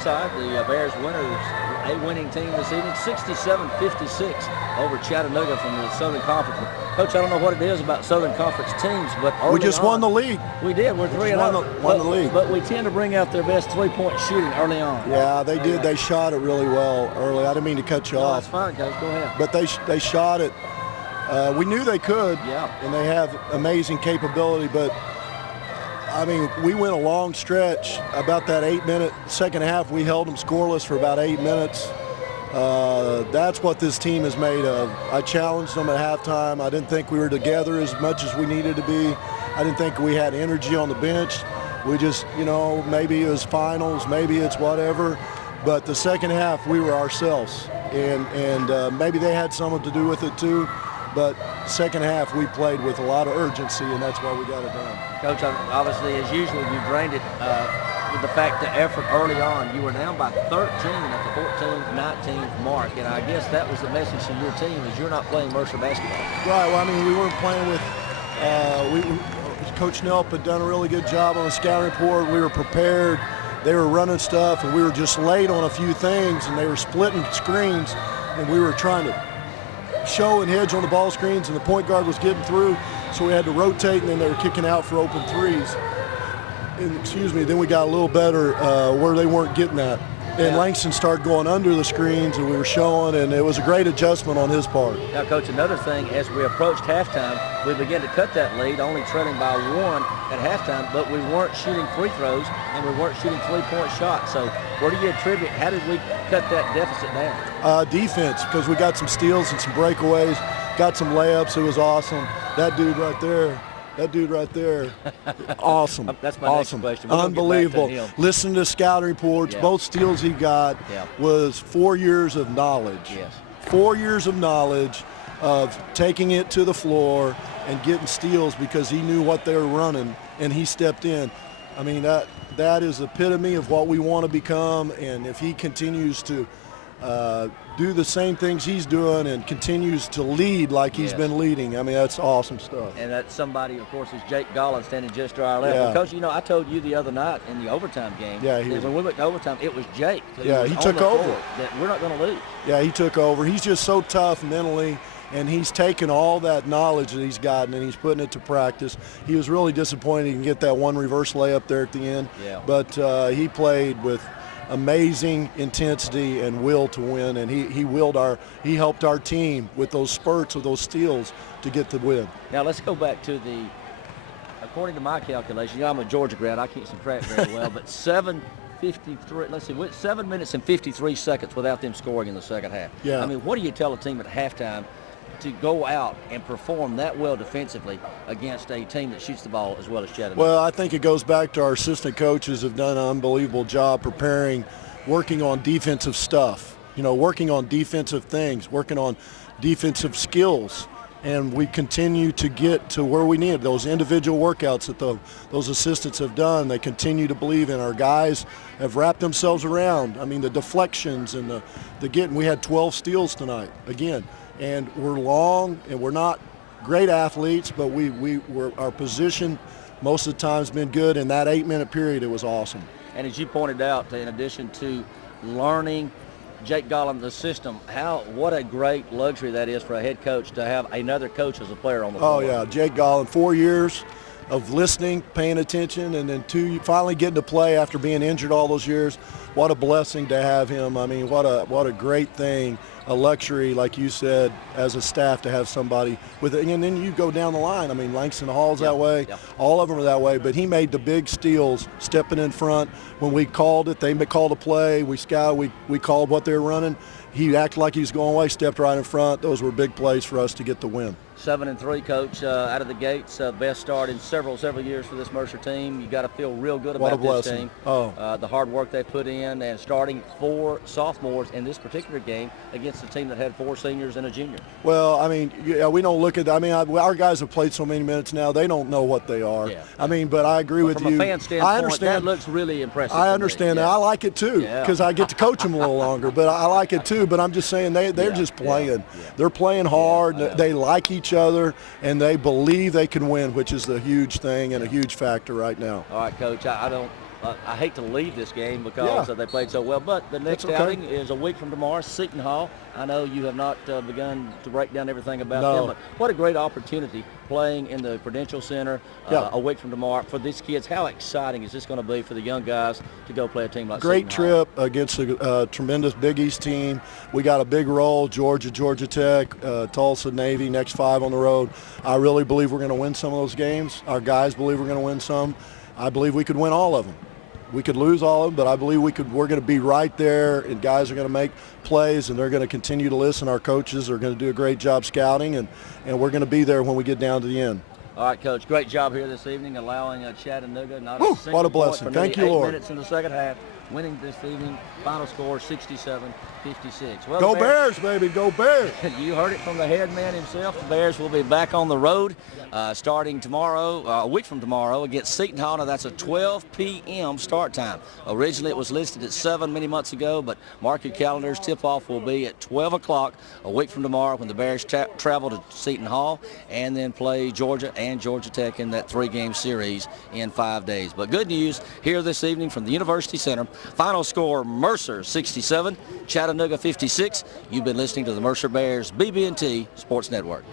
side, the Bears winners, a winning team this evening, 67-56 over Chattanooga from the Southern Conference. Coach, I don't know what it is about Southern Conference teams, but we just won the league. We did. We're 3-0. Won the league. But we tend to bring out their best three-point shooting early on. Yeah, they did. They shot it really well early. I didn't mean to cut you off. That's fine, Coach. Go ahead. But they shot it. We knew they could, and they have amazing capability. But, I mean, we went a long stretch. About that 8-minute second half, we held them scoreless for about 8 minutes. That's what this team is made of. I challenged them at halftime. I didn't think we were together as much as we needed to be. I didn't think we had energy on the bench. We just, you know, maybe it was finals, maybe it's whatever. But the second half, we were ourselves. And maybe they had something to do with it too. But second half, we played with a lot of urgency, and that's why we got it done. Coach, obviously, as usual, you drained it with the fact the effort early on. You were down by 13 at the 14-19 mark, and I guess that was the message to your team is you're not playing Mercer basketball. Right. Well, I mean, we weren't playing with Coach Nelp had done a really good job on the scouting report. We were prepared. They were running stuff, and we were just late on a few things, and they were splitting screens, and we were trying to show and hedge on the ball screens, and the point guard was getting through, so we had to rotate, and then they were kicking out for open threes. And, excuse me, then we got a little better where they weren't getting that. And Langston started going under the screens, and we were showing, and it was a great adjustment on his part. Now, Coach, another thing, as we approached halftime, we began to cut that lead, only trailing by 1 at halftime, but we weren't shooting free throws, and we weren't shooting three-point shots. So where do you attribute, how did we cut that deficit down? Defense, because we got some steals and some breakaways, got some layups. It was awesome. That dude right there, awesome. That's my awesome. next question. Unbelievable. Listen to scouting reports. Both steals he got was 4 years of knowledge. Yes. 4 years of knowledge of taking it to the floor and getting steals because he knew what they were running, and he stepped in. I mean, that is the epitome of what we want to become, and if he continues to do the same things he's doing and continues to lead like he's been leading. I mean, that's awesome stuff. And that's somebody, of course, is Jake Gollin standing just to our left. Well, Coach, you know, I told you the other night in the overtime game that when we went to overtime, it was Jake. Yeah, he took over. That we're not going to lose. Yeah, he took over. He's just so tough mentally, and he's taken all that knowledge that he's gotten and he's putting it to practice. He was really disappointed he didn't get that one reverse layup there at the end. Yeah. But he played with amazing intensity and will to win, and he helped our team with those spurts of those steals to get the win. Now let's go back to according to my calculation, you know, I'm a Georgia grad, I can't subtract very well, but 7 minutes and 53 seconds without them scoring in the second half. Yeah. I mean, what do you tell a team at halftime to go out and perform that well defensively against a team that shoots the ball as well as Chattanooga? Well, I think it goes back to our assistant coaches have done an unbelievable job preparing, working on defensive stuff, you know, working on defensive things, working on defensive skills. And we continue to get to where we need those individual workouts that those assistants have done. They continue to believe in. Our guys have wrapped themselves around. I mean, the deflections and the getting. We had 12 steals tonight again. And we're long, and we're not great athletes, but our position most of the time has been good. In that 8-minute period, it was awesome. And as you pointed out, in addition to learning Jake Gollin, the system, what a great luxury that is for a head coach to have another coach as a player on the floor. Oh, yeah, Jake Gollin, 4 years of listening, paying attention, and then finally getting to play after being injured all those years. What a blessing to have him. I mean, what a great thing, a luxury, like you said, as a staff to have somebody with it. And then you go down the line. I mean, Langston Hall's that way. All of them are that way. But he made the big steals, stepping in front. When we called it, they called a play. We scouted. We called what they were running. He acted like he was going away, stepped right in front. Those were big plays for us to get the win. 7-3, Coach, out of the gates. Best start in several years for this Mercer team. You got to feel real good about this team. The hard work they put in, and starting 4 sophomores in this particular game against a team that had 4 seniors and a junior. Well, I mean, we don't look at. I mean, our guys have played so many minutes now; they don't know what they are. Yeah. I mean, but I agree with from you. From a fan standpoint, I understand. That looks really impressive. I understand that. I like it too because I get to coach them a little longer. But I like it too. But I'm just saying they're just playing. They're playing hard. They like each other. And they believe they can win, which is the huge thing and a huge factor right now. All right, Coach, I don't I hate to leave this game because they played so well, but the next outing is a week from tomorrow, Seton Hall. I know you have not begun to break down everything about them, but what a great opportunity playing in the Prudential Center a week from tomorrow for these kids. How exciting is this going to be for the young guys to go play a team like Great Seton Hall? trip against a tremendous Big East team. We got a big role, Georgia, Georgia Tech, Tulsa, Navy, next 5 on the road. I really believe we're going to win some of those games. Our guys believe we're going to win some. I believe we could win all of them. We could lose all of them, but I believe we're going to be right there, and guys are going to make plays, and they're going to continue to listen. Our coaches are going to do a great job scouting, and we're going to be there when we get down to the end. All right, Coach, great job here this evening, allowing Chattanooga not a single what a blessing. Point for Thank you, 8 Lord. minutes in the second half, winning this evening. Final score 67-56. Well, go Bears, baby, go Bears. You heard it from the head man himself. The Bears will be back on the road starting tomorrow, a week from tomorrow, against Seton Hall. Now, that's a 12 p.m. start time. Originally, it was listed at 7 many months ago, but mark your calendars. Tip-off will be at 12 o'clock a week from tomorrow when the Bears travel to Seton Hall and then play Georgia and Georgia Tech in that 3-game series in 5 days. But good news here this evening from the University Center. Final score, Mercer 67, Chattanooga 56. You've been listening to the Mercer Bears BB&T Sports Network.